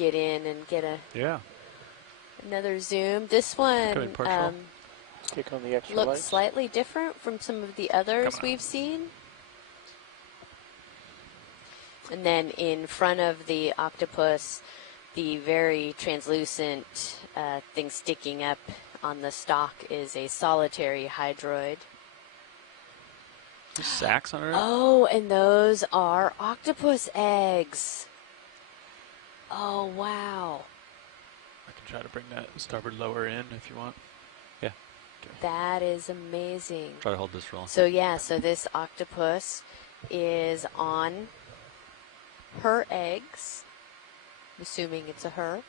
get in and get another zoom. This one Stick on the extra looks lights. slightly different from some of the others we've seen. And then in front of the octopus, the very translucent thing sticking up on the stalk is a solitary hydroid. There's sacks on it. Oh, and those are octopus eggs. Oh, wow. I can try to bring that starboard lower in if you want. Yeah. Okay. That is amazing. Try to hold this roll. So, yeah, so this octopus is on her eggs. I'm assuming it's a her.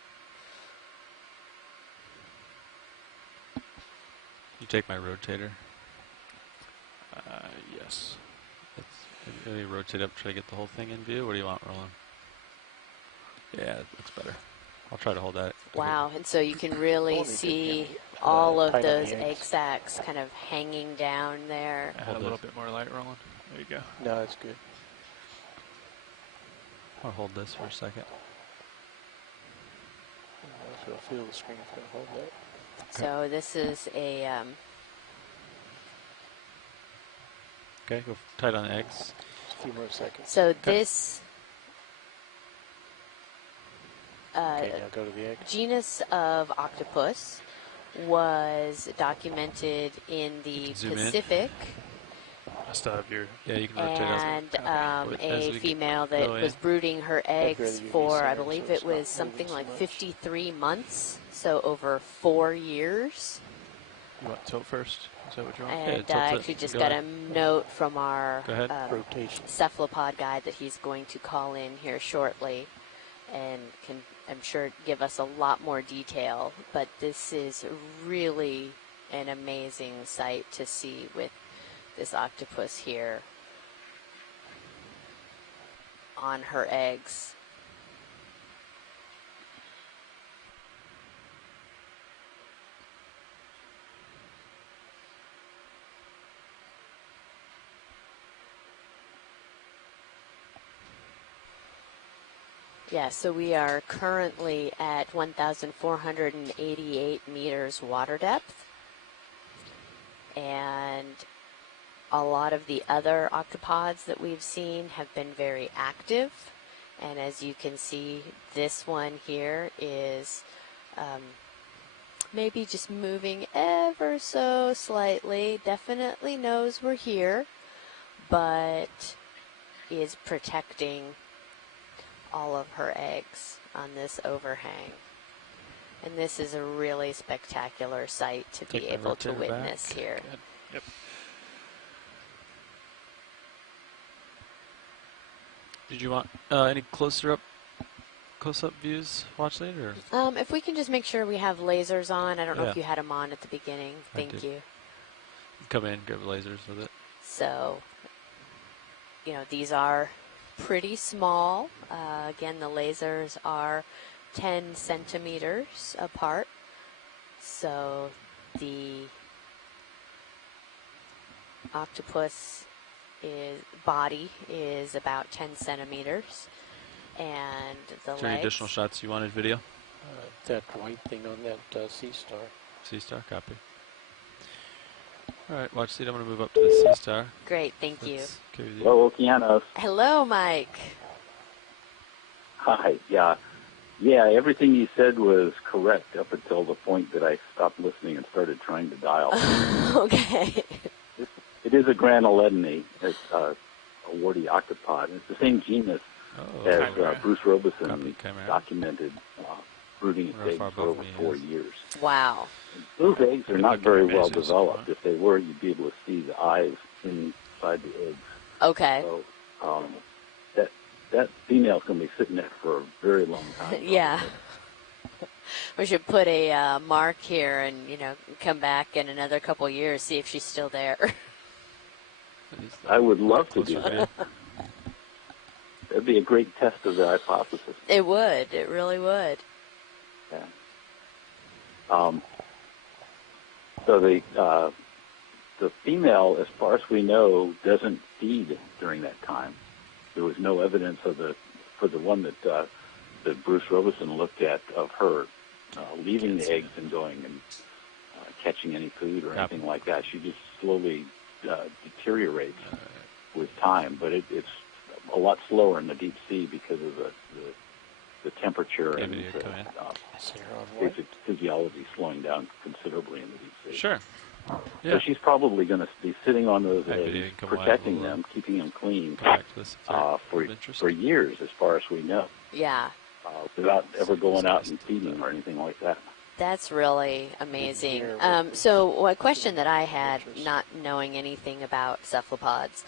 You take my rotator. Yes. Maybe rotate up, try to get the whole thing in view. What do you want, Roland? Yeah, that's better. I'll try to hold that. Wow, and so you can really see all of those egg sacs kind of hanging down there. Add a little bit more light, Roland. There you go. No, that's good. I'll hold this for a second. So I'll feel the screen if I hold that. So this is a... okay, go tight on the eggs. Just a few more seconds. So this Okay, now go to the egg. genus of octopus was documented in the Pacific. I still have your... Yeah, you can rotate and a female that was brooding her eggs for, I believe it was something like 53 months, so over 4 years. You want tilt first? Is that what you want? And I actually just got a note from our cephalopod guide that he's going to call in here shortly and can, I'm sure, give us a lot more detail. But this is really an amazing sight to see with this octopus here on her eggs. Yeah, so we are currently at 1,488 meters water depth. And a lot of the other octopods that we've seen have been very active. And as you can see, this one here is maybe just moving ever so slightly. Definitely knows we're here, but is protecting all of her eggs on this overhang. And this is a really spectacular sight to be able to witness here. Good. Yep. Did you want any close-up views, watch later? If we can just make sure we have lasers on. I don't know if you had them on at the beginning. Thank you. Come in, grab lasers with it. So, you know, these are pretty small. Again, the lasers are 10 centimeters apart. So the octopus body is about 10 centimeters. And the legs. Any additional shots you wanted, video? That white thing on that sea star. Sea star, copy. All right, watch seat. I'm going to move up to the sea star. Great, thank you. Hello, Okeanos. Hello, Mike. Hi, yeah, everything you said was correct up until the point that I stopped listening and started trying to dial. Okay. It is a granuledone. It's a warty octopod. It's the same genus as Bruce Robeson documented brooding its eggs for over 4 years. Wow. Those eggs are not very well developed. If they were, you'd be able to see the eyes inside the eggs. Okay. So that female's going to be sitting there for a very long time. Yeah. We should put a mark here and, you know, come back in another couple of years, see if she's still there. I would love to do that. That'd be a great test of the hypothesis. It would. It really would. Yeah. So the female, as far as we know, doesn't feed during that time. There was no evidence of for the one that that Bruce Robeson looked at of her leaving the eggs and going and catching any food or anything like that. She just slowly deteriorates with time, but it's a lot slower in the deep sea because of the temperature and basic physiology slowing down considerably in the deep sea. Sure. Yeah. So she's probably going to be sitting on those eggs, protecting them, keeping them clean for years, as far as we know. Yeah. Without ever going out and feeding or anything like that. That's really amazing. So a question that I had, not knowing anything about cephalopods,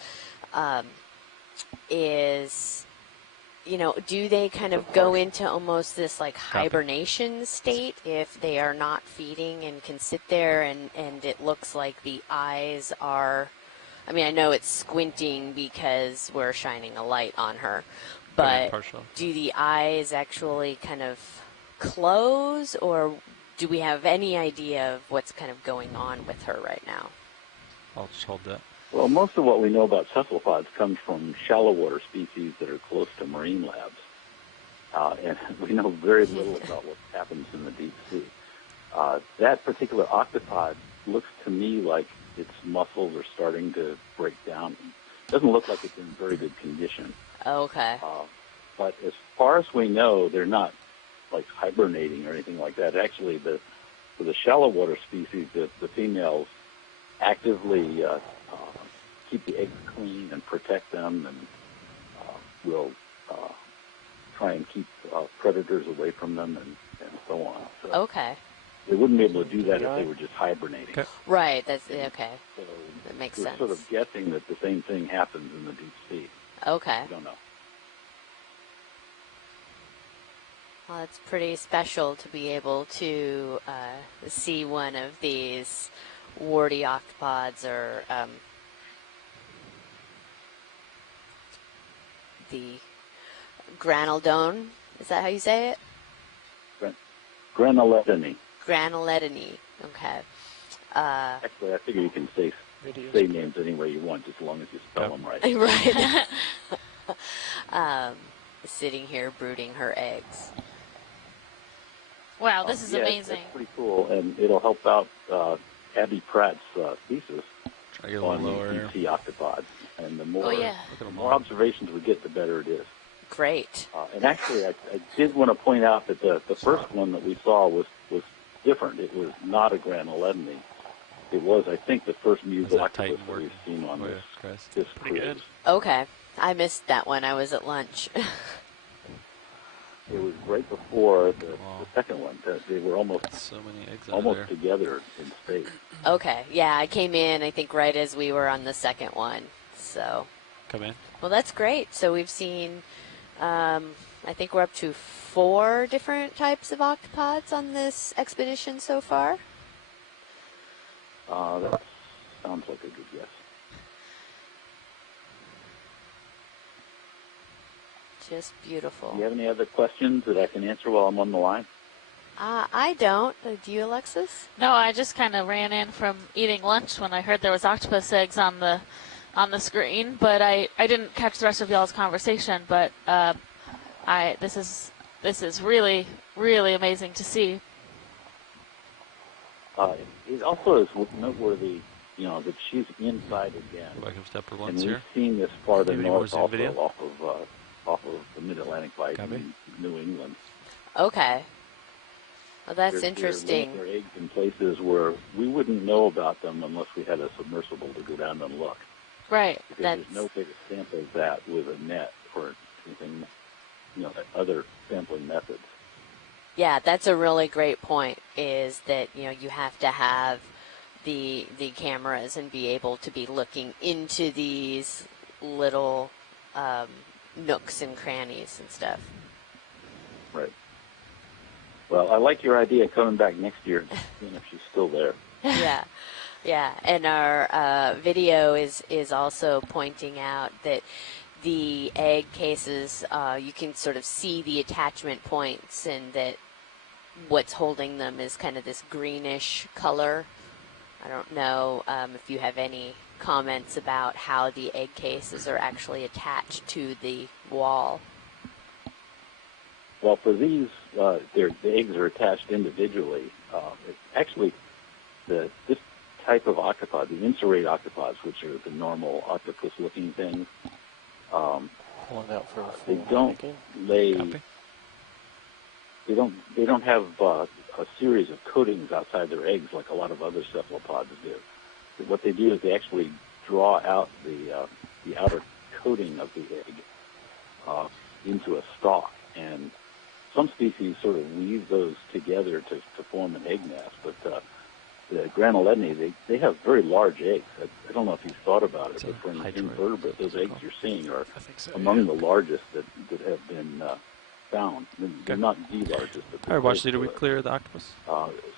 is, do they kind of go into almost this like hibernation state if they are not feeding and can sit there and it looks like the eyes are, I know it's squinting because we're shining a light on her, but do the eyes actually kind of close, or do we have any idea of what's kind of going on with her right now? I'll just hold that. Well, most of what we know about cephalopods comes from shallow water species that are close to marine labs. And we know very little about what happens in the deep sea. That particular octopod looks to me like its muscles are starting to break down. It doesn't look like it's in very good condition. Okay. But as far as we know, they're not like hibernating or anything like that. Actually, for the shallow water species, the females actively keep the eggs clean and protect them, and will try and keep predators away from them and so on. So okay. They wouldn't be able to do that if they were just hibernating. Okay. Right. That's okay. So that makes we're sense. sort of guessing that the same thing happens in the deep sea. Okay. I don't know. Well, it's pretty special to be able to see one of these warty octopods, or the granaldone. Is that how you say it? Granuletini. Granuletini. Okay. Actually, I figure you can say names any way you want, just as long as you spell them right. Right. Sitting here brooding her eggs. Wow, this is amazing. It's pretty cool, and it'll help out Abby Pratt's thesis on the deep octopods. And the more observations we get, the better it is. Great. And actually, I did want to point out that the first one that we saw was different. It was not a granuletini. It was, I think, the first mule octopus that we've seen on this cruise. Okay. I missed that one. I was at lunch. It was right before the second one. They were almost together in space. Okay. Yeah, I came in, I think, right as we were on the second one. So. Come in. Well, that's great. So we've seen, I think we're up to 4 different types of octopods on this expedition so far. That sounds like a good guess. Just beautiful. Do you have any other questions that I can answer while I'm on the line? I don't. Do you, Alexis? No, I just kind of ran in from eating lunch when I heard there was octopus eggs on the screen, but I didn't catch the rest of y'all's conversation. But this is really, really amazing to see. It also is noteworthy, that she's inside again. And we've seen this farther north also off of the Mid-Atlantic Bight in New England. Okay. Well, that's interesting. There are eggs in places where we wouldn't know about them unless we had a submersible to go down and look. Right. Because there's no way to sample that with a net or anything, other sampling methods. Yeah, that's a really great point, is that, you have to have the cameras and be able to be looking into these little nooks and crannies and stuff. Right. Well, I like your idea of coming back next year and seeing if she's still there. Yeah. Yeah, and our video is also pointing out that the egg cases, you can sort of see the attachment points, and that what's holding them is kind of this greenish color. I don't know if you have any comments about how the egg cases are actually attached to the wall. Well, for these, the eggs are attached individually. Actually, this type of octopod, the inserate octopods, which are the normal octopus-looking things, they don't lay. Copy. They don't have a series of coatings outside their eggs like a lot of other cephalopods do. What they do is they actually draw out the outer coating of the egg into a stalk, and some species sort of weave those together to form an egg nest. But the Granuledini, they have very large eggs. I don't know if you've thought about it, but for an invertebrate, those eggs you're seeing are among the largest that have been found. They're not the largest. But all right, Watch, did we clear the octopus?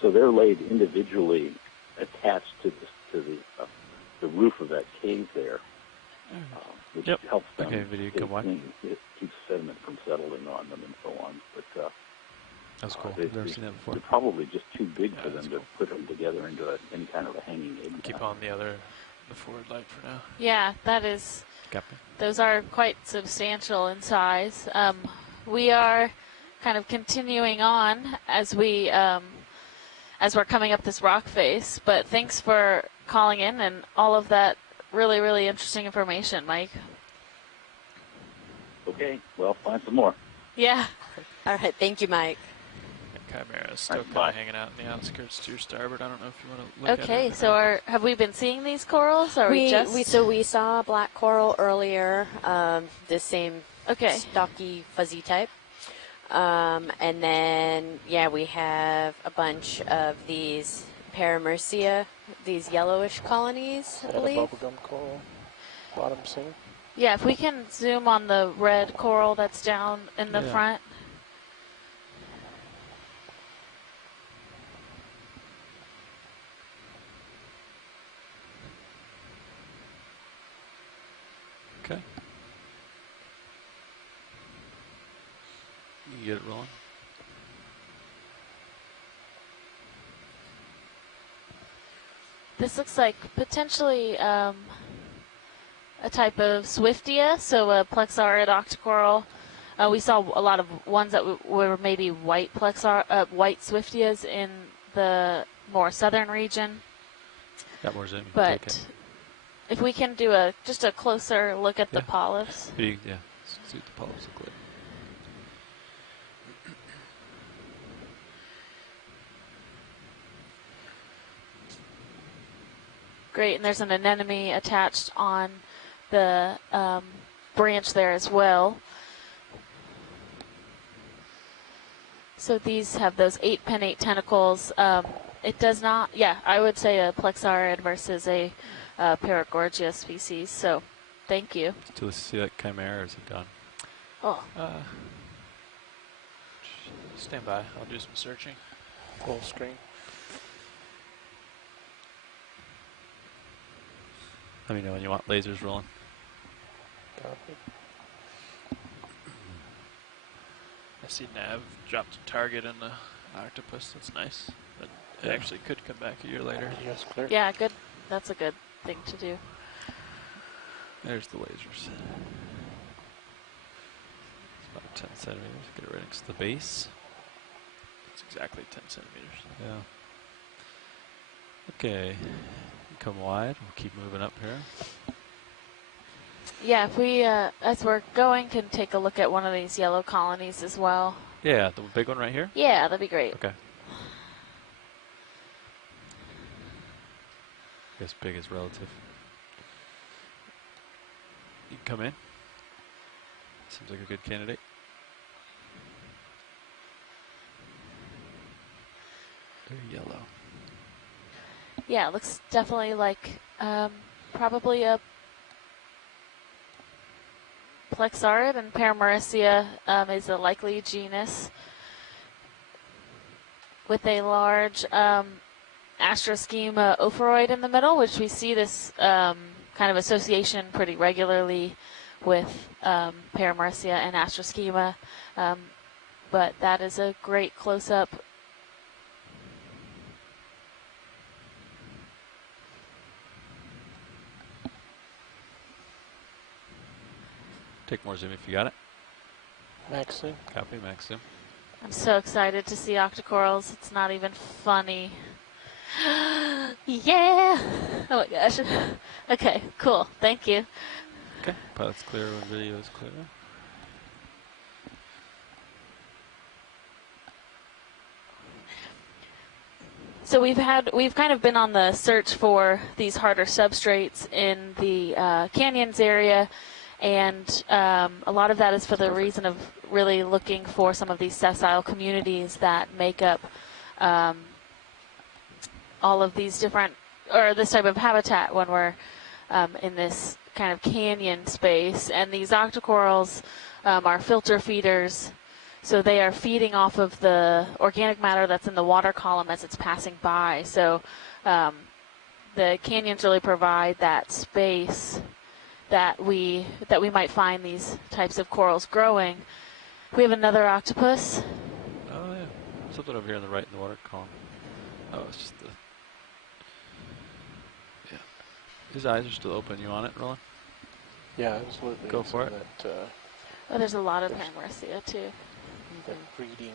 So they're laid individually, attached to the roof of that cave there, which helps them. Okay, video, come on. It keeps sediment from settling on them and so on. But that's cool. I've never seen that before. They're probably just too big for them to put them together into any kind of a hanging egg. Keep on the forward light for now. Yeah, that is. Copy. Those are quite substantial in size. We are kind of continuing on as we're coming up this rock face. But thanks for calling in and all of that really, really interesting information, Mike. Okay, well, find some more. Yeah. All right, thank you, Mike. Chimera's still kind of hanging out in the outskirts to your starboard. I don't know if you want to look at it. Okay, so have we been seeing these corals? Or we saw black coral earlier, the same stocky, fuzzy type. And then, we have a bunch of these Paramercia, these yellowish colonies, I believe. Bubblegum coral, bottom center. Yeah, if we can zoom on the red coral that's down in the front. Okay. You get it rolling. This looks like potentially a type of Swiftia, so a plexaurid octocoral. We saw a lot of ones that were maybe white Swiftias in the more southern region. Got more zoom. But if we can do just a closer look at the polyps. See the polyps look like. Great, and there's an anemone attached on the branch there as well. So these have those 8 pinnate tentacles. It does not, I would say a plexaurid versus a Paragorgia species. So thank you. Do you see that chimera, or is it gone? Oh. Stand by. I'll do some searching. Full screen. Let me know when you want lasers rolling. Copy. I see Nav dropped a target on the octopus. That's nice. But it actually could come back a year later. Yes, clear. Yeah, good. That's a good thing to do. There's the lasers. It's about 10 centimeters. Get it right next to the base. It's exactly 10 centimeters. Yeah. Okay. Come wide. We'll keep moving up here. Yeah, if we, as we're going, can take a look at one of these yellow colonies as well. Yeah, the big one right here? Yeah, that'd be great. Okay. I guess big is relative. You can come in. Seems like a good candidate. They're yellow. Yeah, it looks definitely like probably a plexaurid, and Paramercia is a likely genus with a large astroschema ophoroid in the middle, which we see this kind of association pretty regularly with Paramercia and astroschema, but that is a great close-up. Take more zoom if you got it. Max zoom. Copy, max zoom. I'm so excited to see octocorals. It's not even funny. Yeah! Oh my gosh. Okay, cool. Thank you. Okay, pilot's clear when video is clear. So we've kind of been on the search for these harder substrates in the canyons area, and a lot of that is for the reason of really looking for some of these sessile communities that make up all of these different, or this type of habitat when we're in this kind of canyon space. And these octocorals are filter feeders. So they are feeding off of the organic matter that's in the water column as it's passing by. So the canyons really provide that space that we might find these types of corals growing. We have another octopus. Oh yeah, something over here on the right in the water column. Oh, it's just the. Yeah, his eyes are still open. You want it, Roland? Yeah, I was looking. Go for it. That, Oh, there's a lot of Panracea too. That breeding,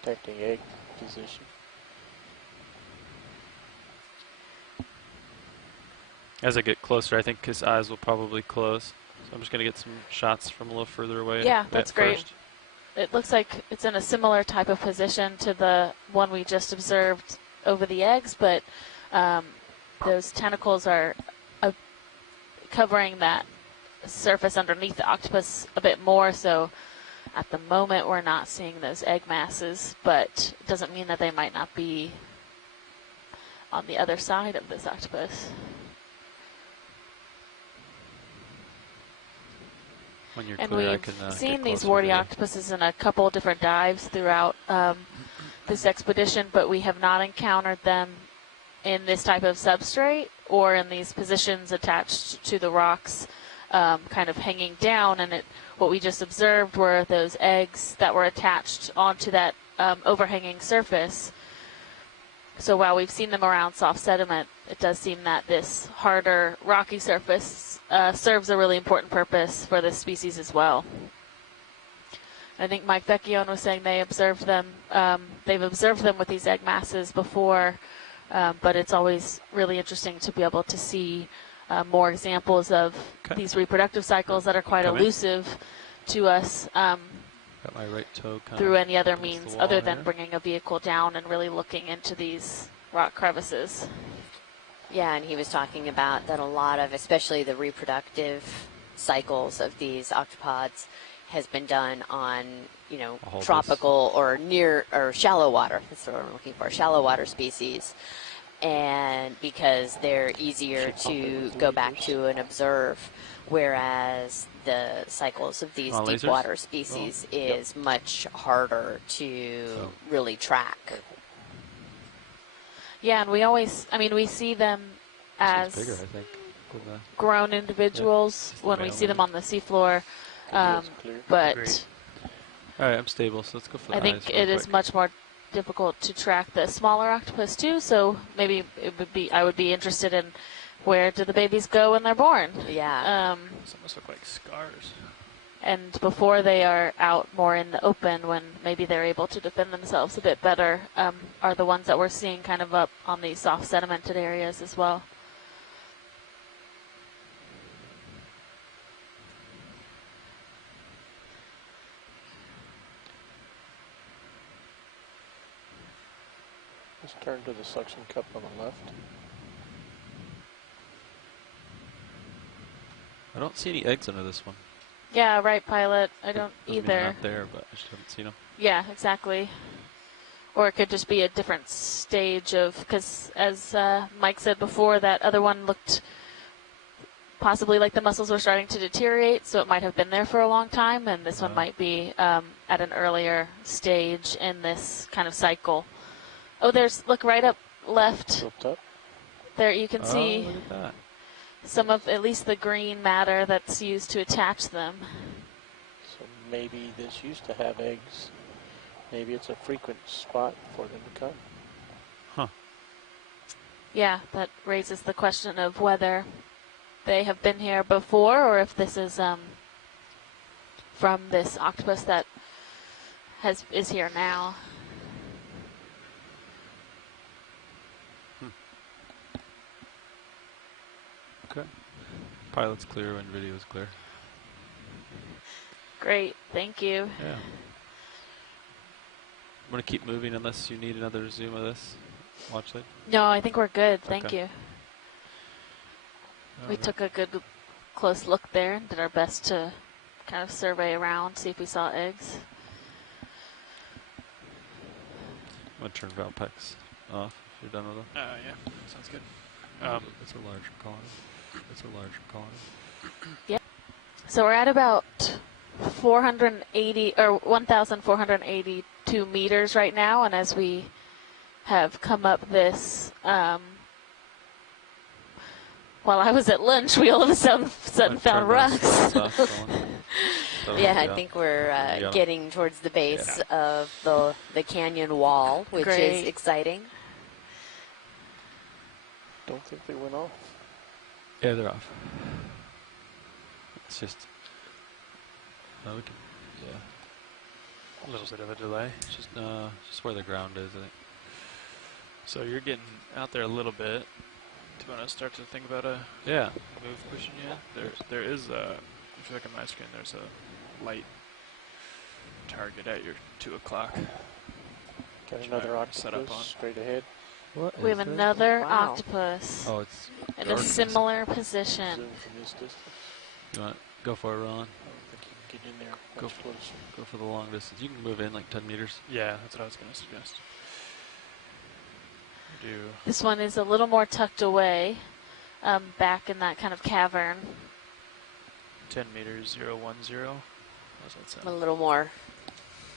protecting egg position. As I get closer, I think his eyes will probably close. So I'm just going to get some shots from a little further away. Yeah, that's great. First. It looks like it's in a similar type of position to the one we just observed over the eggs, but those tentacles are covering that surface underneath the octopus a bit more, so at the moment we're not seeing those egg masses, but it doesn't mean that they might not be on the other side of this octopus. When you're And clear, I we've can, seen get these closer warty to you. octopuses in a couple different dives throughout this expedition, but we have not encountered them in this type of substrate or in these positions attached to the rocks, kind of hanging down. And what we just observed were those eggs that were attached onto that overhanging surface. So while we've seen them around soft sediment, it does seem that this harder rocky surface serves a really important purpose for this species as well. I think Mike Vecchione was saying they observed them. They've observed them with these egg masses before, but it's always really interesting to be able to see more examples of these reproductive cycles that are quite elusive to us. Got my right toe through any other means other than here. bringing a vehicle down and really looking into these rock crevices. Yeah, and he was talking about that a lot of, especially the reproductive cycles of these octopods, has been done on, tropical or near or shallow water. That's what I'm looking for, shallow water species. And because they're easier to go back to and observe, whereas the cycles of these deep water species is much harder to really track. Yeah, and we see them as bigger, I think, than the grown individuals when we see them on the seafloor. But all right, I'm stable, so let's go for the I think it is much more difficult to track the smaller octopus too, so maybe I would be interested in where do the babies go when they're born. Yeah. Those almost look like scars. And before they are out more in the open, when maybe they're able to defend themselves a bit better, are the ones that we're seeing kind of up on these soft sedimented areas as well. Let's turn to the suction cup on the left. I don't see any eggs under this one. Yeah, right, pilot. I don't Doesn't mean either. they're not there, but I just haven't seen them. Yeah, exactly. Or it could just be a different stage of, because as Mike said before, that other one looked possibly like the mussels were starting to deteriorate, so it might have been there for a long time, and this one might be at an earlier stage in this kind of cycle. Oh, look right up left. Up. There you can see look at that. some of at least the green matter that's used to attach them. So maybe this used to have eggs. Maybe it's a frequent spot for them to come. Huh. Yeah, that raises the question of whether they have been here before or if this is from this octopus that is here now. Okay. Pilot's clear when video's clear. Great, thank you. Yeah. I'm gonna keep moving unless you need another zoom of this watch light. No, I think we're good. Thank Okay. you. We took a good close look there and did our best to kind of survey around, see if we saw eggs. I'm gonna turn Valpex off if you're done with them. Yeah, sounds good. It's a large colony. It's a large colony. Yep. So we're at about 480 or 1,482 meters right now, and as we have come up this, while I was at lunch, we all of a sudden found rocks. Yeah, I think we're getting towards the base of the canyon wall, which is exciting. Don't think they went off. Yeah, they're off. It's just, we can, A little bit of a delay. just where the ground is, I think. So you're getting out there a little bit. Do you want to start to think about a move pushing you? There is a, if you look at my screen, there's a light target at your 2 o'clock. Got another octopus set up on straight ahead. What We have another octopus Oh, it's in a similar position. Zoom from this distance. You want go for it, Roland? I don't think you can get in there much closer. Go for the long distance. You can move in like 10 meters. Yeah, that's what I was going to suggest. This one is a little more tucked away, back in that kind of cavern. 10 meters, 010. How's that sound? A little more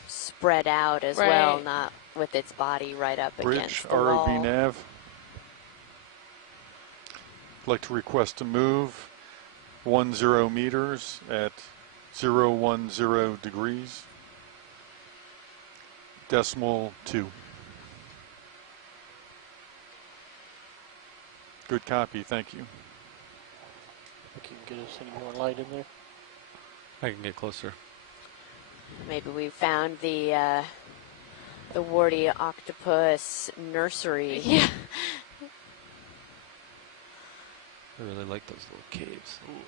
spread out as well, not with its body right up against the wall. ROV nav. I'd like to request a move 10 meters at 010 degrees. Decimal 2. Good copy, thank you. Think you can get us any more light in there? I can get closer. Maybe we found the warty octopus nursery. Yeah. I really like those little caves. Ooh.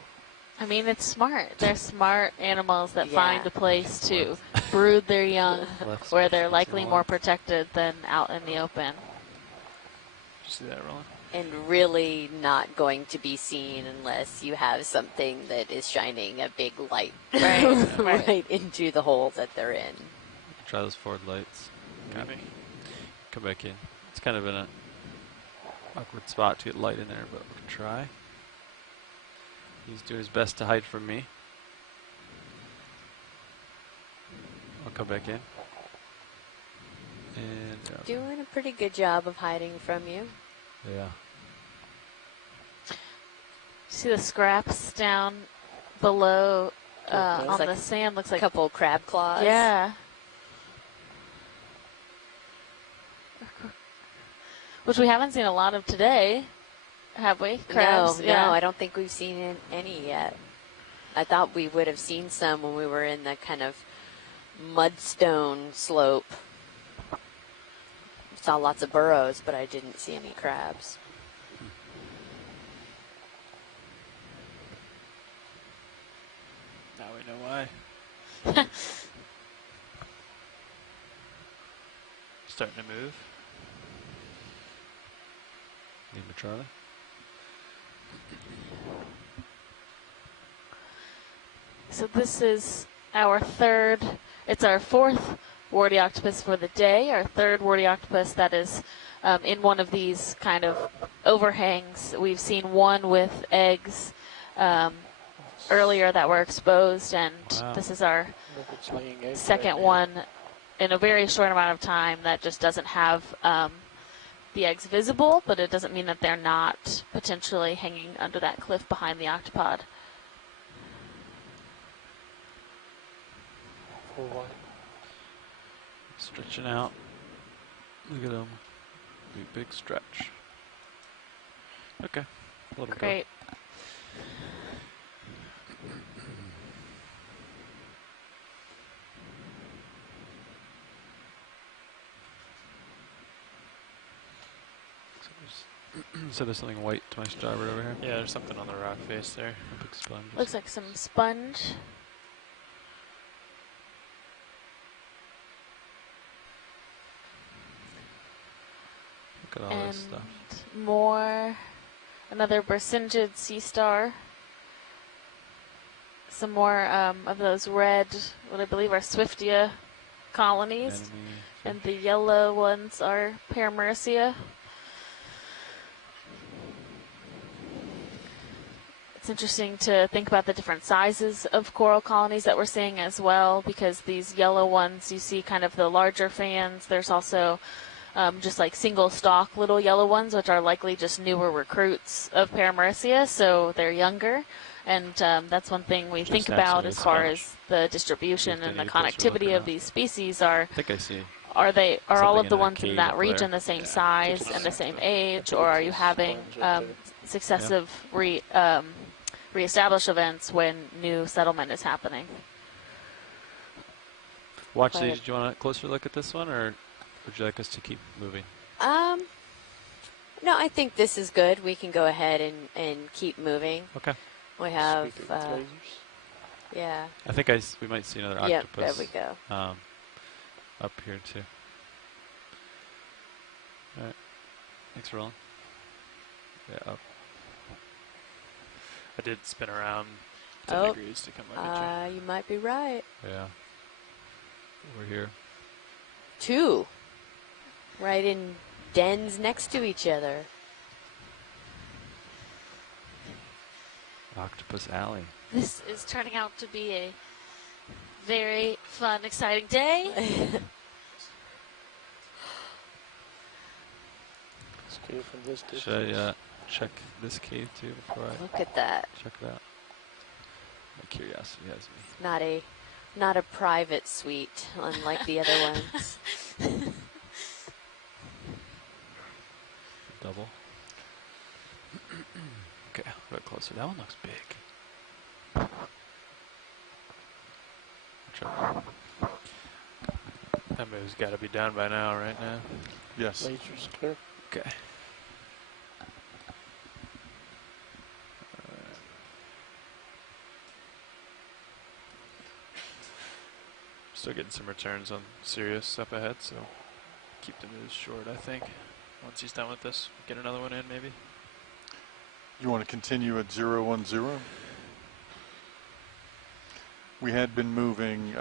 I mean, it's smart. They're smart animals that find a place to brood their young where they're likely more protected than out in the open. Did you see that, Roland? And really not going to be seen unless you have something that is shining a big light right into the hole that they're in. Try those forward lights. Copy. Come back in. It's kind of in an awkward spot to get light in there, but we can try. He's doing his best to hide from me. I'll come back in. And doing a pretty good job of hiding from you. Yeah. See the scraps down below on like the sand? Looks like a couple crab claws. Yeah. Which we haven't seen a lot of today, have we? Crabs? No, I don't think we've seen any yet. I thought we would have seen some when we were in the kind of mudstone slope. Saw lots of burrows, but I didn't see any crabs. Now we know why. Starting to move. Lima Charlie. So this is our it's our fourth warty octopus for the day, our third warty octopus that is in one of these kind of overhangs. We've seen one with eggs earlier that were exposed, and this is our second one in a very short amount of time that just doesn't have the eggs visible, but it doesn't mean that they're not potentially hanging under that cliff behind the octopod. Stretching out. Look at them. Big stretch. Okay. Let 'em go. Great. So there's something white to my starboard over here? Yeah, there's something on the rock face there. A big sponge. Looks like some sponge. Look at all this stuff. More, another Bersingid sea star. Some more of those red, what I believe are Swiftia colonies. And the yellow ones are Paramecia. It's interesting to think about the different sizes of coral colonies that we're seeing as well, because these yellow ones, you see kind of the larger fans. There's also just like single stalk little yellow ones, which are likely just newer recruits of Paramecia, so they're younger. And that's one thing we think about as far as the distribution and the connectivity of these species are. I think I see. Are all of the ones in that region the same size and the same age, or are you having successive reestablish events when new settlement is happening? Watchley, did you want a closer look at this one, or would you like us to keep moving? No, I think this is good. We can go ahead and keep moving. Okay. We have, yeah. I think we might see another octopus. Yep, there we go. Up here too. All right. Thanks, Roland. Yeah, up. I did spin around 10 degrees to come look at you. You might be right. Yeah. Over here. 2. Right in dens next to each other. Octopus Alley. This is turning out to be a very fun, exciting day. From this Should I check this cave too before I look at that? Check it out. My curiosity has me. Not a private suite, unlike the other ones. Double. Okay, a bit closer. That one looks big. That move's got to be done by now, right now? Yes. Laser's clear. Okay. Still getting some returns on Sirius up ahead, so keep the moves short, I think. Once he's done with this, get another one in, maybe. You want to continue at 010? We had been moving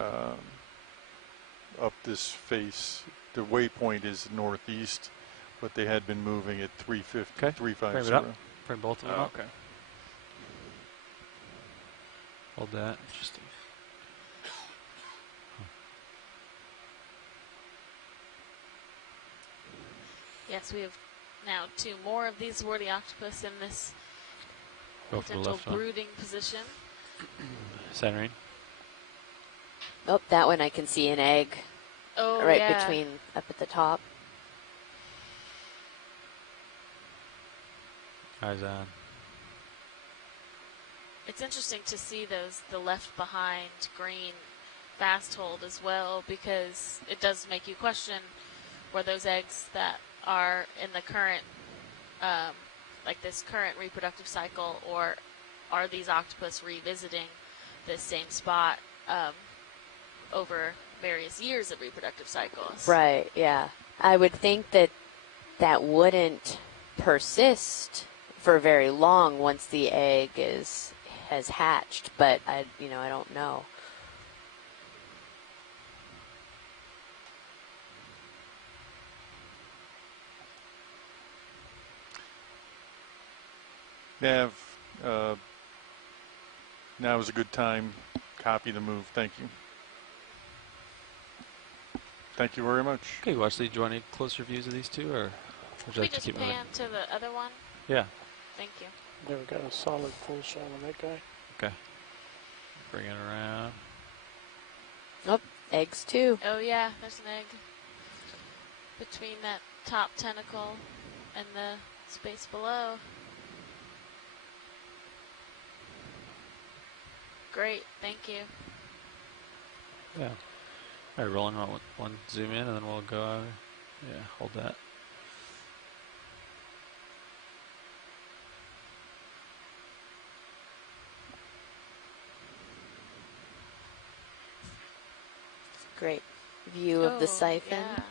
up this face. The waypoint is northeast, but they had been moving at 350. Okay. 350. Frame it up. Frame both of them up. Okay. Hold that. Interesting. Yes, we have now 2 more of these warty octopus in this potential brooding position. Centering. Oh, that one I can see an egg. Oh, right yeah. between up at the top. Eyes on. It's interesting to see the left behind green fast hold as well, because it does make you question, were those eggs that are in the current, like this current reproductive cycle, or are these octopus revisiting this same spot over various years of reproductive cycles? Right, yeah. I would think that wouldn't persist for very long once the egg has hatched, but I don't know. Nav, now is a good time. Copy the move. Thank you. Thank you very much. Okay, Wesley, do you want any closer views of these 2, or would you like to keep moving? Can we just pan to the other one? Yeah. Thank you. Never got a solid full shot on that guy. Okay. Bring it around. Oh, eggs too. Oh yeah, there's an egg between that top tentacle and the space below. Great, thank you. Yeah. All right, rolling on one zoom in, and then we'll go. Yeah, hold that. Great view of the siphon. Yeah.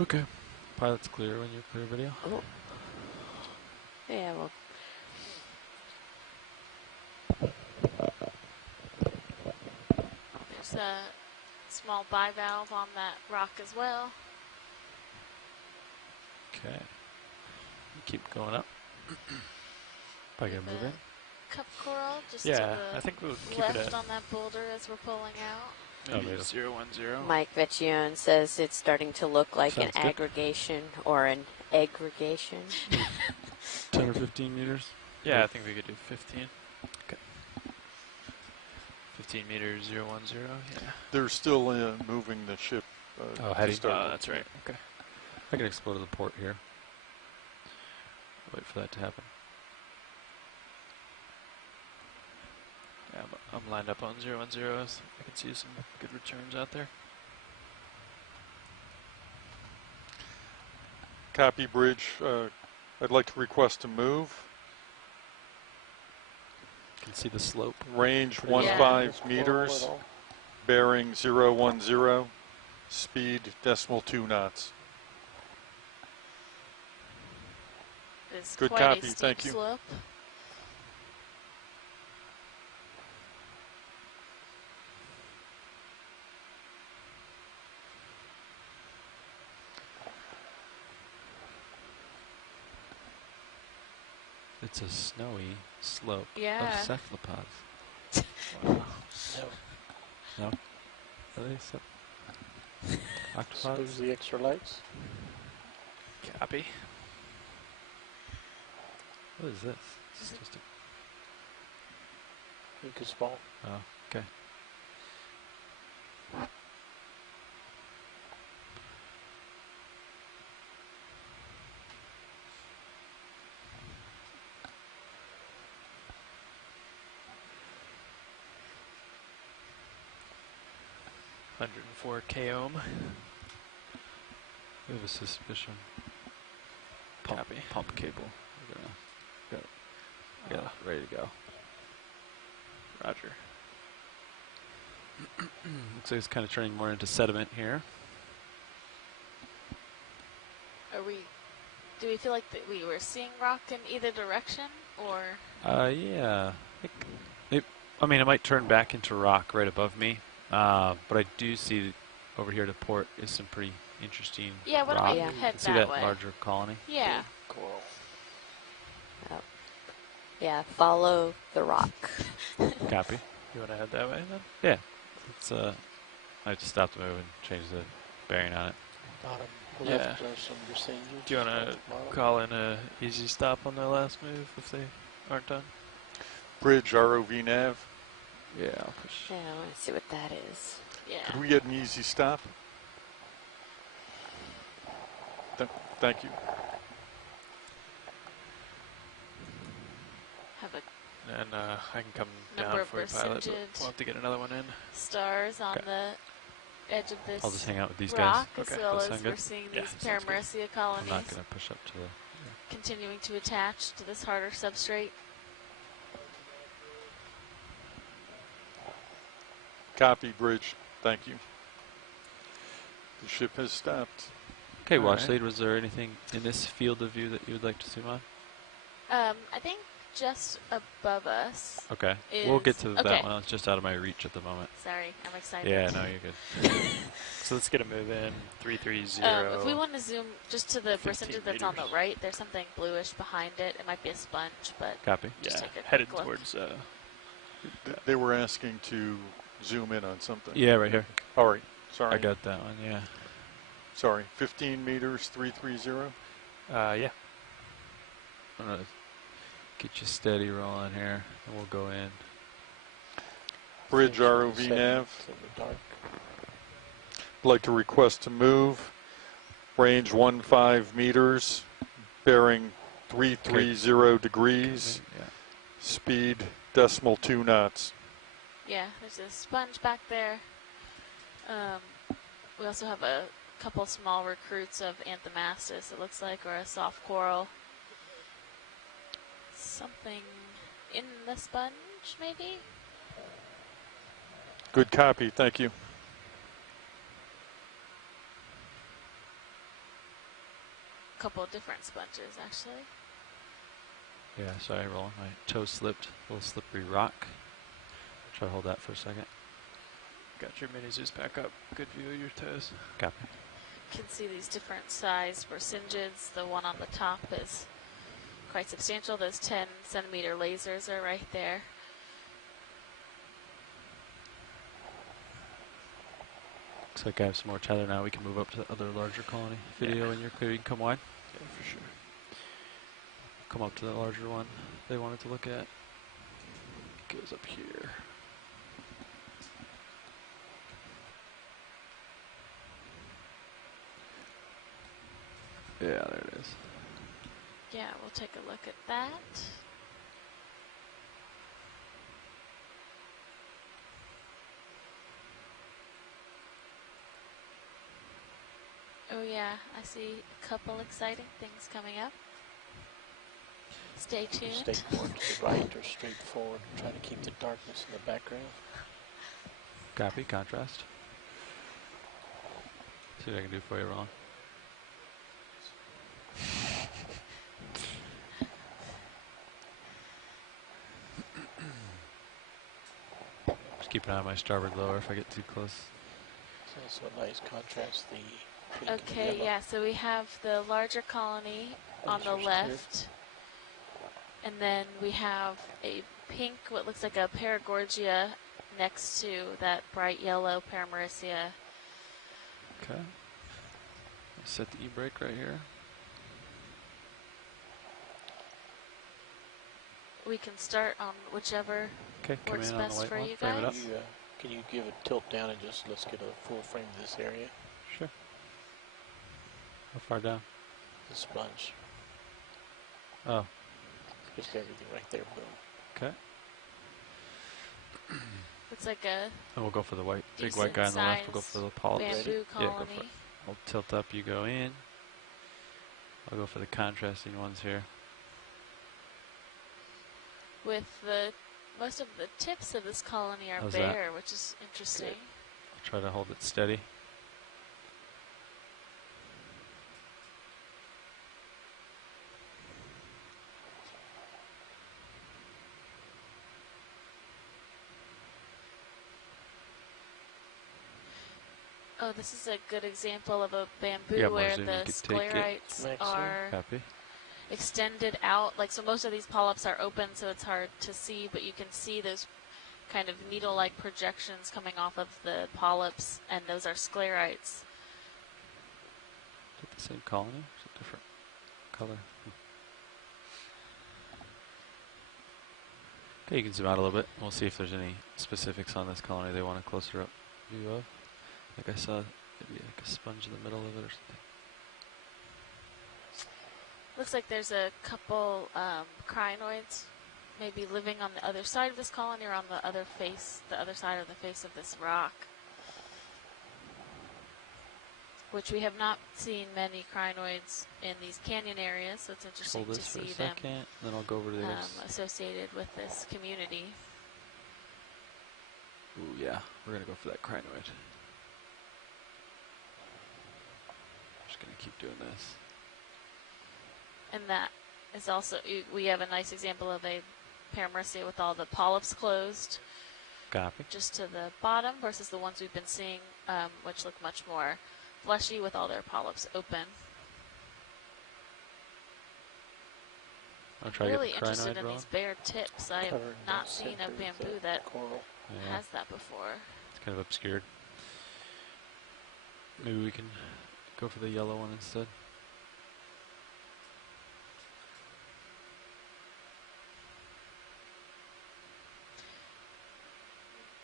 Okay. Pilot's clear when you're clear video. Oh. Yeah, well. There's a small bivalve on that rock as well. Okay. Keep going up. Probably gonna move in. Cup coral just Yeah, to the I think we'll keep left it at on that boulder as we're pulling out. maybe later. 010. Mike Vecchione says it's starting to look like Sounds an good. aggregation or an aggregation. 10 or 15 meters. Yeah, I think we could do 15. Okay. 15 meters, 010. Yeah. They're still moving the ship. heading. That's right. Okay. I can explore the port here. Wait for that to happen. Yeah, I'm lined up on 010. I can see some good returns out there. Copy, Bridge. I'd like to request to move. You can see the slope. Range Yeah. 15 meters. Bearing 010. Speed .2 knots. It's Good quite copy, a steep thank you. slope. It's a snowy slope Yeah. of cephalopods. No? Are they octopods? There's the extra lights. Copy. What is this? It's just a, Lucas ball. oh, okay. K ohm. We have a suspicion. Copy. Pump cable. We're gonna got it ready to go. Roger. Looks like it's kind of turning more into sediment here. Do we feel like that we were seeing rock in either direction, or? Yeah. I mean, it might turn back into rock right above me, but I do see over here to port is some pretty interesting Yeah, why don't rock. we Yeah. You head can see that that way? larger colony. Yeah. Coral. Yeah, follow the rock. Copy. You want to head that way then? Yeah. It's I just stopped the move and changed the bearing on it. Bottom Yeah. left are some recingers. Do you want to call in a easy stop on their last move if they aren't done? Bridge, ROV nav. Yeah, I'll push. Yeah, I want to see what that is. Yeah. Could we get an easy stop? Thank you. Have a And I can come Number down of for you, pilot, but percentage. we'll have to get another one in. stars on Okay. the edge of this I'll just hang out with these rock, guys. as Okay. well That as sound we're good? seeing Yeah, these sounds good. Paramecia I'm colonies not going to push up to the... continuing to attach to this harder substrate. Copy, Bridge. Thank you. The ship has stopped. Okay, All watch right. lead. Was there anything in this field of view that you would like to zoom on? I think just above us. Okay, we'll get Is- to okay. that one. It's just out of my reach at the moment. Sorry, I'm excited. Yeah, no, you're good. So let's get a move in. 330. If we want to zoom just to the 15 percentage that's on the meters. right, there's something bluish behind it. It might be a sponge, but Copy. just Yeah, take a quick headed look. towards. They were asking to zoom in on something. Yeah, right here. All right. Sorry. I got that one, yeah. Sorry. 15 meters, 330. Yeah. I'm going to get you steady rolling here, and we'll go in. Bridge, Things ROV set nav. in the dark. I'd like to request to move. Range 15 meters. Bearing 330 degrees. Yeah. Speed .2 knots. Yeah, there's a sponge back there. We also have a couple small recruits of Anthomastus, it looks like, or a soft coral. Something in the sponge, maybe? Good copy, thank you. A couple of different sponges, actually. Yeah, sorry, Roland. My toe slipped. A little slippery rock. Try to hold that for a second. Got your mini Zeus back up. Good view of your toes. Copy. You can see these different size percentages. The one on the top is quite substantial. Those 10 centimeter lasers are right there. Looks like I have some more tether now. We can move up to the other larger colony video when you're clear. You can come wide. Yeah, for sure. Come up to the larger one they wanted to look at. It goes up here. Yeah, there it is. Yeah, we'll take a look at that. Oh yeah, I see a couple exciting things coming up. Stay tuned. Stay more to the right or straight forward. Try to keep the darkness in the background. Copy, contrast. See what I can do for you, Ron. Just keep an eye on my starboard lower if I get too close. So it's a nice contrast. The pink and Okay, yellow. yeah, so we have the larger colony on the Laser's left. And then we have a pink, what looks like a Paragorgia next to that bright yellow Paramerissia. Okay. Set the E-brake right here. We can start on whichever Okay, come works in on the best white for one. you Frame it up. guys. Can you give a tilt down and just let's get a full frame of this area? Sure. How far down? The sponge. Oh, Just everything right there, boom. okay. Looks like a And we'll go for the white, big white guy on the left. We'll go for the polyps. bamboo Yeah, go colony. for it. I'll tilt up, you go in. I'll go for the contrasting ones here. With most of the tips of this colony are How's that? bare, which is interesting. I'll try to hold it steady. Oh, this is a good example of a bamboo Yeah, more where zoom, the you could take it. sclerites Next are Copy. extended out. Like, so most of these polyps are open, so it's hard to see, but you can see those kind of needle-like projections coming off of the polyps, and those are sclerites. Is it the same colony? Is it different color? Okay, you can zoom out a little bit. We'll see if there's any specifics on this colony they want a closer up view of. Like I saw maybe like a sponge in the middle of it or something. Looks like there's a couple crinoids maybe living on the other side of this colony or on the other side of the face of this rock. Which we have not seen many crinoids in these canyon areas, so it's interesting Hold to this for see a them second, then I'll go over to the associated with this community. Ooh, yeah, we're gonna go for that crinoid. Just gonna keep doing this. And that is also, we have a nice example of a Paramerissia with all the polyps closed Copy. just to the bottom versus the ones we've been seeing, which look much more fleshy with all their polyps open. I'll try Really to get the interested crinoid in rolling. these bare tips. I have Covered in not the seen a center of the bamboo that coral. Yeah, has that before. it's kind of obscured. Maybe we can go for the yellow one instead.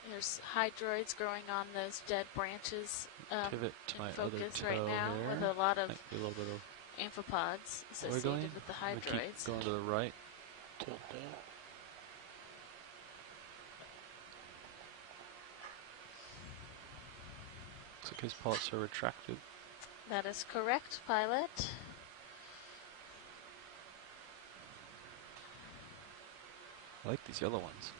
There's hydroids growing on those dead branches Pivot to in my other focus toe right now here. with a lot of Might be a little bit of amphipods associated wiggling. with the I'm gonna keep hydroids. going to the right. Tilt down. Looks like his polyps are retracted. That is correct, pilot. I like these yellow ones.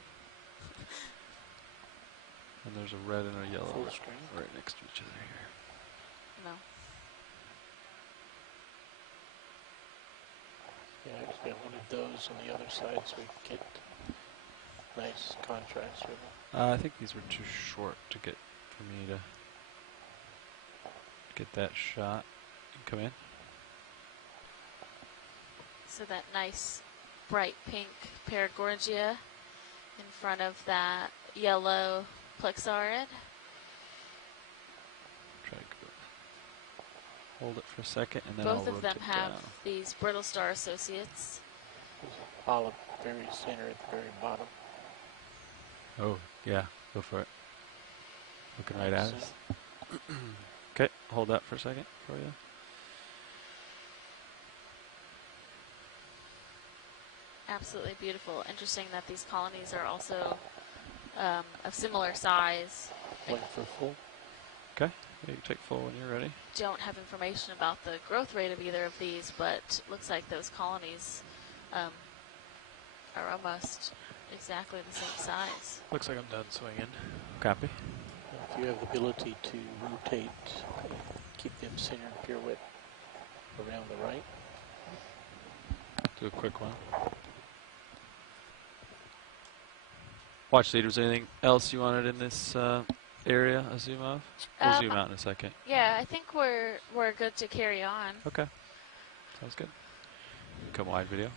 And there's a red and a yellow Full screen right next to each other here. No. Yeah, I just got one of those on the other side so we can get nice contrast with them. I think these were too short to get for me to get that shot. Come in. So that nice bright pink Paragorgia in front of that yellow Plexaurid. Try to hold it for a second, and then Both I'll of them rotate have down. these brittle star associates. There's a polyp very center at the very bottom. Oh, yeah, go for it. Looking right at us. Okay, hold that for a second for you. Absolutely beautiful. Interesting that these colonies are also of similar size. Wait for full. Okay, you can take full when you're ready. Don't have information about the growth rate of either of these, but looks like those colonies are almost exactly the same size. Looks like I'm done swinging. Copy. If you have the ability to rotate, keep them centered pirouette around the right. Do a quick one. Watch leaders. Anything else you wanted in this area? A zoom of? We'll zoom out in a second. Yeah, I think we're good to carry on. Okay, sounds good. Come wide video.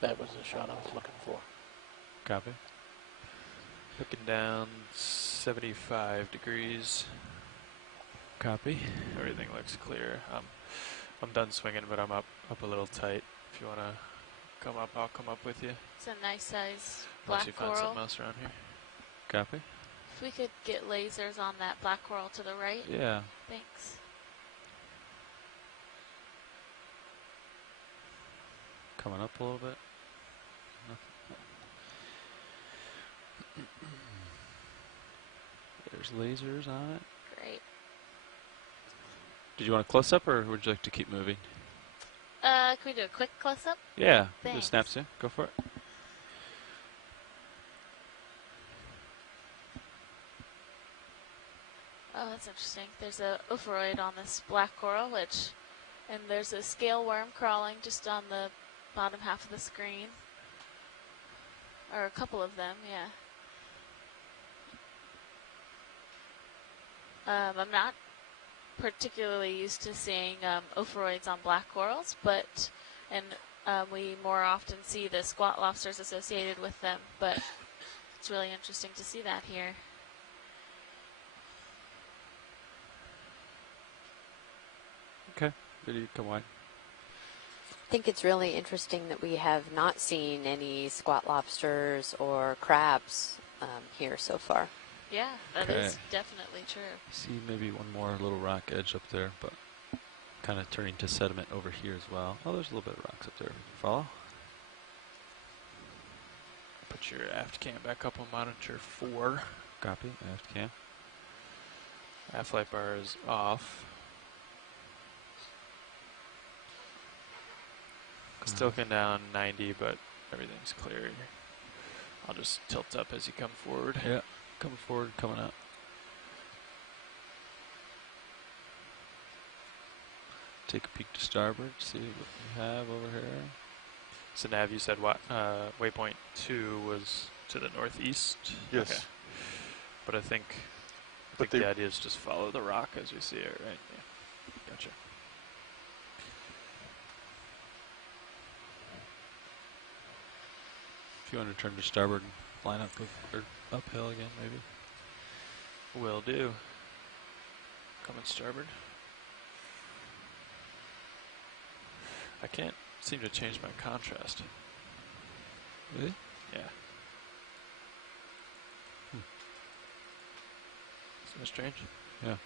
That was the shot I was looking for. Copy. Looking down 75 degrees. Copy. Everything looks clear. I'm done swinging, but I'm up a little tight. If you want to come up, I'll come up with you. It's a nice size Once black you find coral. something else around here. Copy. If we could get lasers on that black coral to the right. Yeah. Thanks. Coming up a little bit. There's lasers on it. Great. Did you want a close up, or would you like to keep moving? Can we do a quick close up? Yeah. Thanks. Just snap soon. Go for it. Oh, that's interesting. There's a ophoroid on this black coral, and there's a scale worm crawling just on the bottom half of the screen. Or a couple of them, yeah. I'm not particularly used to seeing ophoroids on black corals, but we more often see the squat lobsters associated with them, but it's really interesting to see that here. Okay. Video, come wide. I think it's really interesting that we have not seen any squat lobsters or crabs here so far. Yeah, that Okay. is definitely true. See maybe one more little rock edge up there, but kind of turning to sediment over here as well. Oh, there's a little bit of rocks up there. Follow? Put your aft cam back up on monitor 4. Copy. Aft cam. Aft light bar is off. Still going down 90, but everything's clear. I'll just tilt up as you come forward. Yeah. Coming forward, coming up. Take a peek to starboard, see what we have over here. So Nav, you said what? Waypoint 2 was to the northeast? Yes. Okay. But I think But the idea is just follow the rock as we see it, right? Yeah. Gotcha. If you want to turn to starboard and line up with, or uphill again, maybe. Will do. Coming starboard. I can't seem to change my contrast. Really? Yeah. Isn't that strange? Yeah.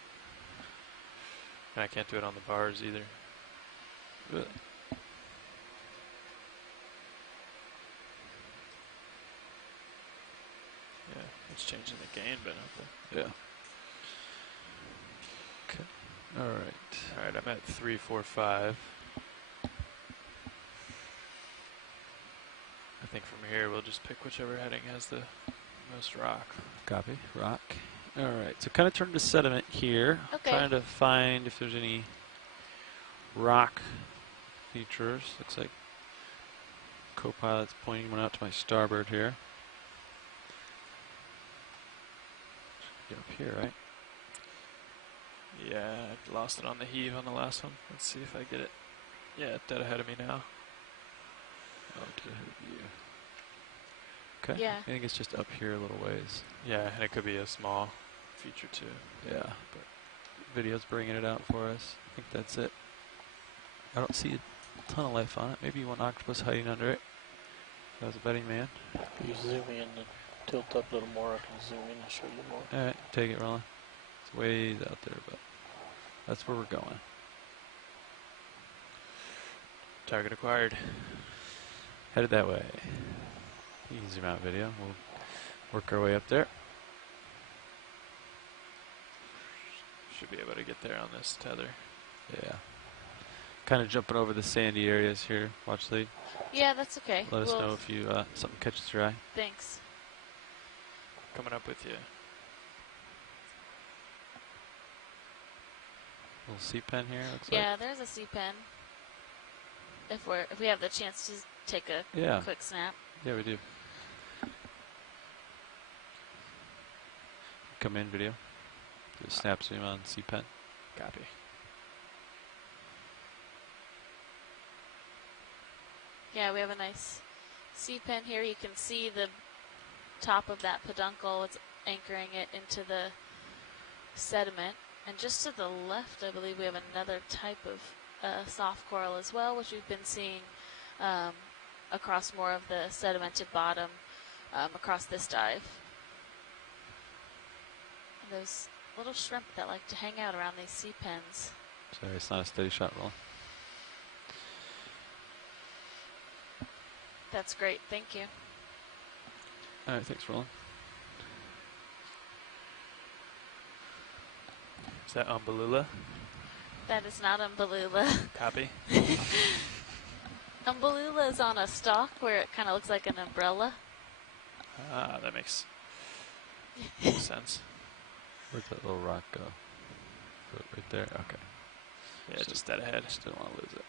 And I can't do it on the bars either. Really? Yeah, It's changing the gain, but not the... Yeah. Okay. All right. All right, I'm at 345. I think from here we'll just pick whichever heading has the most rock. Copy. Rock. All right. So kind of turn to sediment here. Okay. Trying to find if there's any rock features. Looks like co-pilot's pointing one out to my starboard here. Get up here, right? Yeah, I lost it on the heave on the last one. Let's see if I get it. Yeah, dead ahead of me now. Oh, dead ahead of you. Okay. Yeah. I think it's just up here a little ways. Yeah, and it could be a small feature too. Yeah, but video's bringing it out for us. I think that's it. I don't see a ton of life on it. Maybe one octopus hiding under it. That was a betting man. If you zoom in and tilt up a little more, I can zoom in and show you more. All right, take it, Roland. It's ways out there, but that's where we're going. Target acquired. Headed that way. You can zoom out video. We'll work our way up there. Should be able to get there on this tether. Yeah. Kind of jumping over the sandy areas here. Watch lead. Yeah, that's okay. Let us know if you something catches your eye. Thanks. Coming up with you. Little sea pen here. Looks Yeah, there's a sea pen. If we have the chance to take a quick snap. Yeah, we do. Come in video. Do a snap zoom on sea pen. Copy. Yeah, we have a nice sea pen here. You can see the top of that peduncle. It's anchoring it into the sediment. And just to the left, I believe we have another type of soft coral as well, which we've been seeing across more of the sedimented bottom across this dive. And those little shrimp that like to hang out around these sea pens. Sorry, it's not a steady shot, Roland. That's great, thank you. All right, thanks, Roland. Is that Umbellula? That is not Umbellula. Copy. Umbellula is on a stalk where it kind of looks like an umbrella. Ah, that makes sense. Where'd that little rock go? Right there? Okay. Yeah, just dead ahead. Just didn't want to lose it.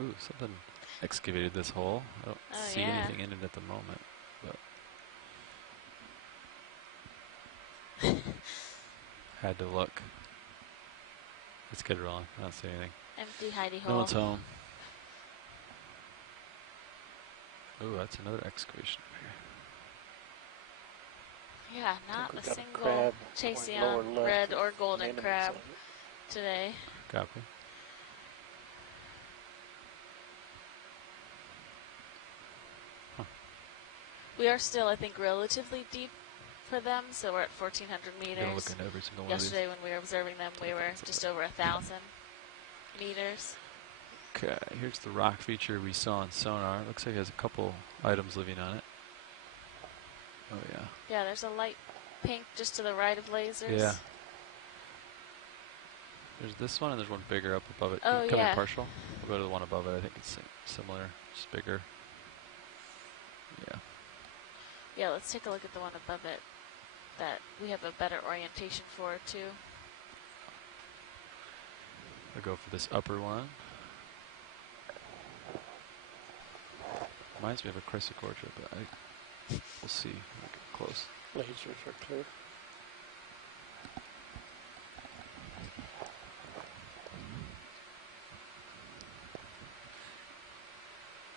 Ooh, something excavated this hole. I don't see anything in it at the moment, but had to look. Let's get it rolling. I don't see anything. Empty hidey hole. No one's home. Ooh, that's another excavation up here. Yeah, not a single Chaseion red or golden crab today. Copy. We are still, I think, relatively deep for them, so we're at 1,400 meters. Look at every single one Yesterday when we were observing them, we were just over 1,000 meters. Okay, here's the rock feature we saw on sonar. Looks like it has a couple items living on it. Oh yeah. Yeah, there's a light pink just to the right of lasers. Yeah. There's this one and there's one bigger up above it. Oh, Coming yeah. partial. We'll go to the one above it. I think it's similar, just bigger. Yeah. Yeah, let's take a look at the one above it that we have a better orientation for, too. I'll go for this upper one. Reminds me of a chrysogorgia, but we'll see when we get close. Lasers are clear.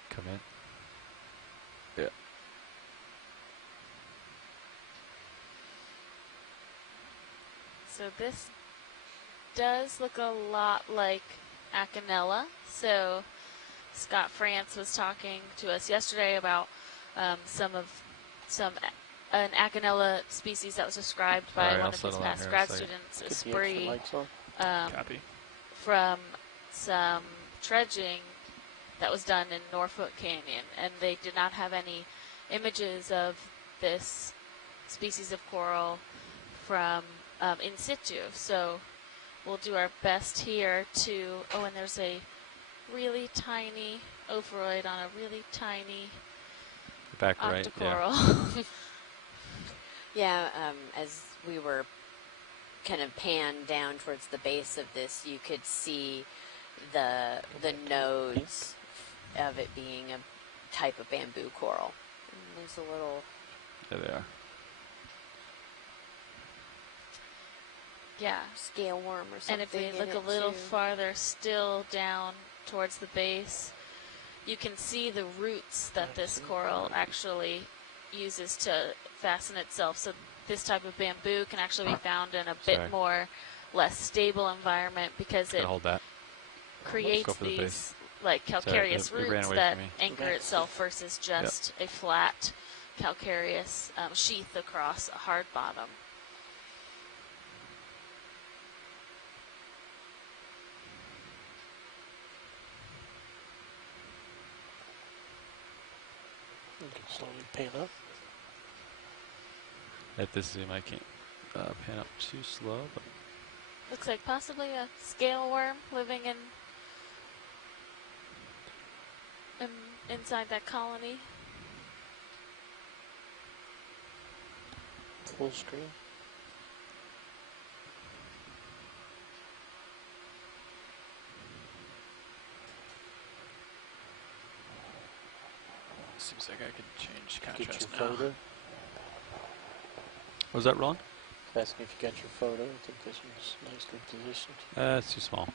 Come in. Yeah. So this does look a lot like Acanella. So Scott France was talking to us yesterday about an Acanella species that was described by one of his past grad students, Spree, Copy. from some dredging that was done in Norfolk Canyon, and they did not have any images of this species of coral from in situ. So we'll do our best here to, oh, and there's a really tiny ophroid on a really tiny back right, octocoral. Yeah, as we were kind of panned down towards the base of this, you could see the nodes of it being a type of bamboo coral. And there's a little... There they are. Yeah. Scale worm or something. And if we look a little farther still down towards the base, you can see the roots that this coral actually uses to fasten itself. So this type of bamboo can actually be found in a bit more less stable environment because it creates these like calcareous roots that anchor itself versus just a flat calcareous sheath across a hard bottom. You can slowly pan up. At this zoom, I can't pan up too slow, but looks like possibly a scale worm living inside that colony. Full screen. Seems like I could change Get contrast your now. photo. was that wrong? Asking if you got your photo. I think this one's nicely positioned. It's too small.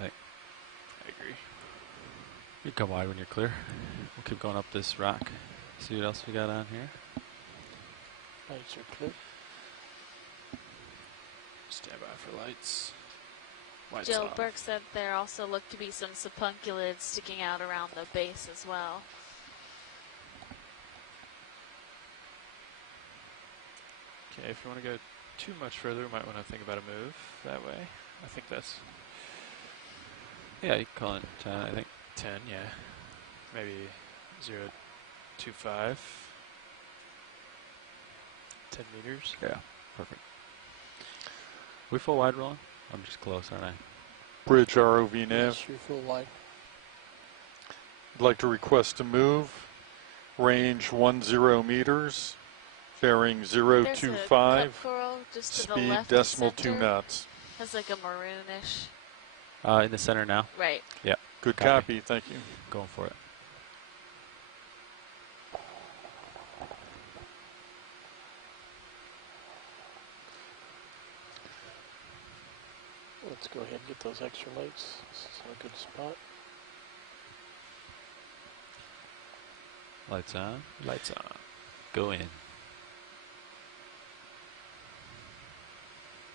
I agree. You come wide when you're clear. We'll keep going up this rock. See what else we got on here. Lights are clear. Stand by for lights. Lights Jill off. Burke said there also looked to be some supunculids sticking out around the base as well. Okay, if you want to go too much further, we might want to think about a move that way. I think that's... Yeah, you can call it 10, I think. 10, yeah. Maybe 0.25. 10 meters. Yeah, perfect. We full wide rolling? I'm just close, aren't I? Bridge ROV nav. Yes, you're full wide. I'd like to request a move. Range 10 meters. Bearing 025. Speed decimal 2 knots. Has like a maroonish. In the center now? Right. Yeah. Good copy. Thank you. Going for it. Let's go ahead and get those extra lights. This is a good spot. Lights on. Lights on. Go in.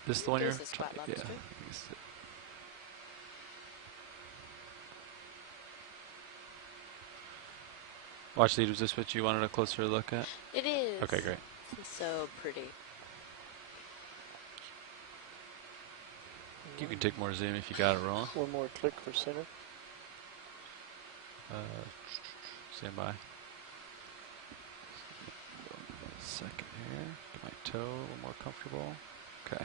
This is the one you're... This is Spot Yeah. Lobster. Watch lead, was this what you wanted a closer look at? It is. Okay, great. It's so pretty. You can take more zoom if you got it rolling. One more click for center. Stand by. Second here. Get my toe a little more comfortable. Okay.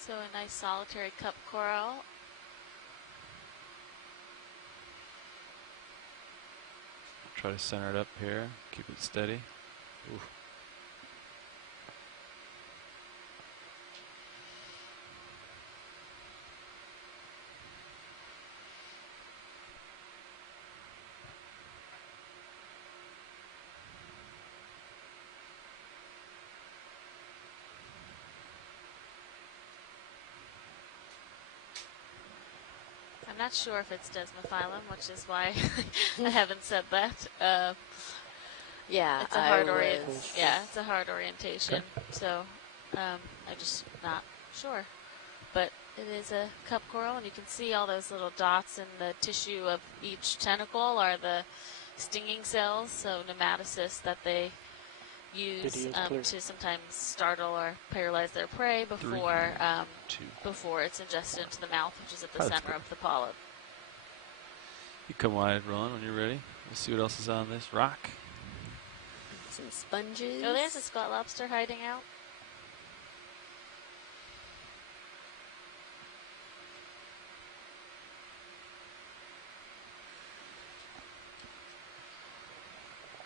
So a nice solitary cup coral. Try to center it up here. Keep it steady. Ooh. I'm not sure if it's desmophyllum, which is why I haven't said that. Yeah, it's a hard it's a hard orientation. Okay. So I'm just not sure. But it is a cup coral, and you can see all those little dots in the tissue of each tentacle are the stinging cells, so nematocysts that they use to sometimes startle or paralyze their prey before before it's ingested into the mouth, which is at the center of the polyp. You come wide, Roland, when you're ready. Let's see what else is on this rock. Some sponges. Oh, there's a spot lobster hiding out.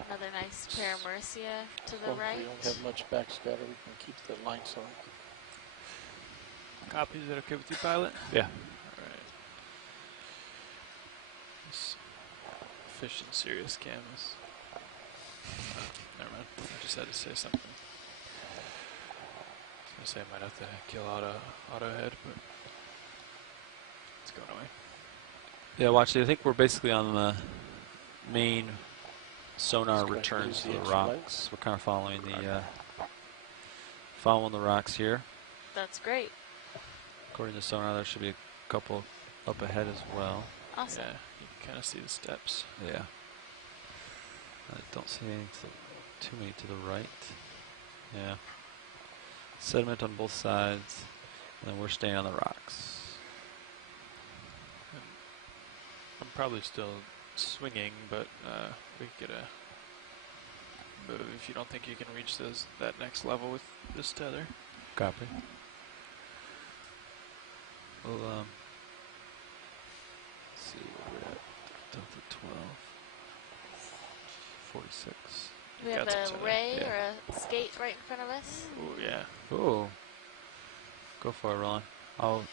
Another nice Paramercia to the right. We don't have much backscatter. We can keep the lights on. Copy, is that okay with you, pilot? Yeah. Alright. This fish and serious cameras. Never mind. I just had to say something. I was going to say I might have to kill auto head, but it's going away. Yeah, watch it. I think we're basically on the main sonar returns to the rocks. We're kind of following the rocks here. That's great. According to sonar, there should be a couple up ahead as well. Awesome. Yeah, you can kind of see the steps. Yeah. I don't see any too many to the right. Yeah. Sediment on both sides, and then we're staying on the rocks. And I'm probably still swinging, but we could get a move if you don't think you can reach that next level with this tether. Copy. Well, let's see where we're at. Delta 12. 46. We have a ray or a skate right in front of us. Oh, yeah. Ooh. Go for it, Roland. I'll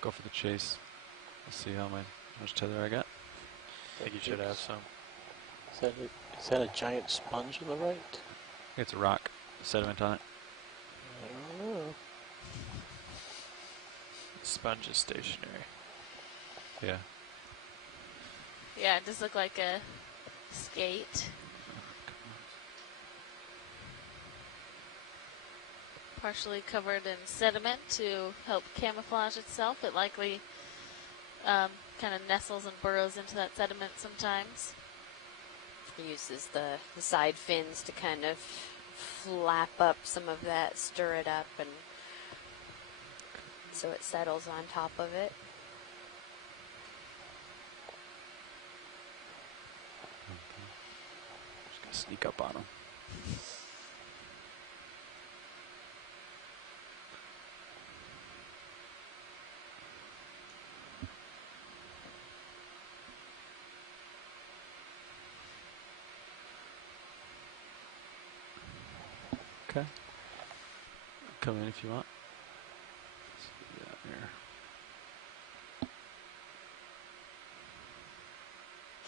go for the chase. Let's see how much tether I got. I think you should have some. Is that a giant sponge on the right? It's a rock. Sediment on it. I don't know. The sponge is stationary. Yeah. Yeah, it does look like a skate. Partially covered in sediment to help camouflage itself. It likely kind of nestles and burrows into that sediment sometimes. It uses the side fins to kind of flap up some of that, stir it up, and so it settles on top of it. Just gonna sneak up on him. Okay. Come in if you want. Let's see that here. You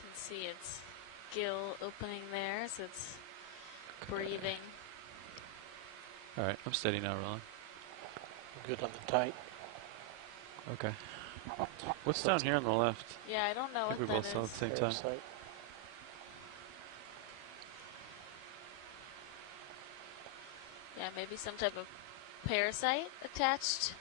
can see its gill opening there as it's breathing. All right, I'm steady now, Roland. Good on the tight. Okay. What's down here on the left? Yeah, I don't know I think what we that both saw at is. the same time. Parasite. Yeah, maybe some type of parasite attached.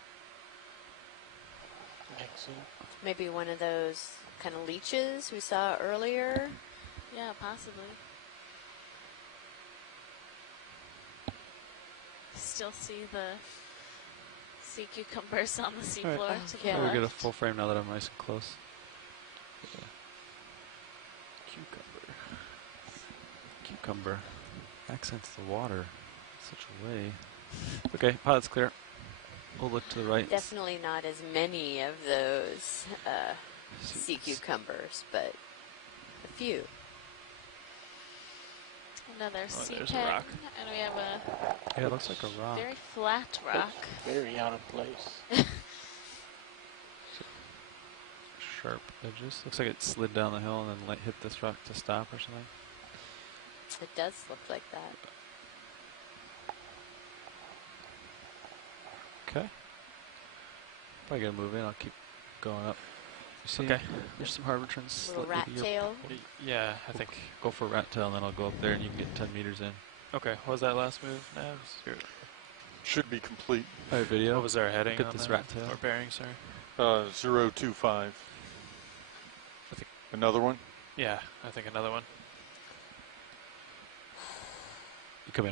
Excellent. Maybe one of those kind of leeches we saw earlier. Yeah, possibly. Still see the sea cucumbers on the seafloor Right. to the Yeah. We'll get a left. full frame now that I'm nice and close. Yeah. Cucumber. Accents the water in such a way. Okay, pilot's clear. We'll look to the right. Definitely not as many of those sea cucumbers, but a few. Another sea there's a pen, rock. and we have a Yeah, it looks like a rock. very flat rock. Very out of place. Sharp edges. Looks like it slid down the hill and then hit this rock to stop or something. It does look like that. Okay. Probably gonna move in. I'll keep going up. You see? Okay. There's some harbor trends. Little rat tail. Yeah, I think. Go for rat tail and then I'll go up there and you can get 10 meters in. Okay, what was that last move, Navs? Should be complete. All right, video. What was our heading Get on this that? rat tail. Or bearing, sorry? 025. I think. Another one? Yeah, I think another one. You come in.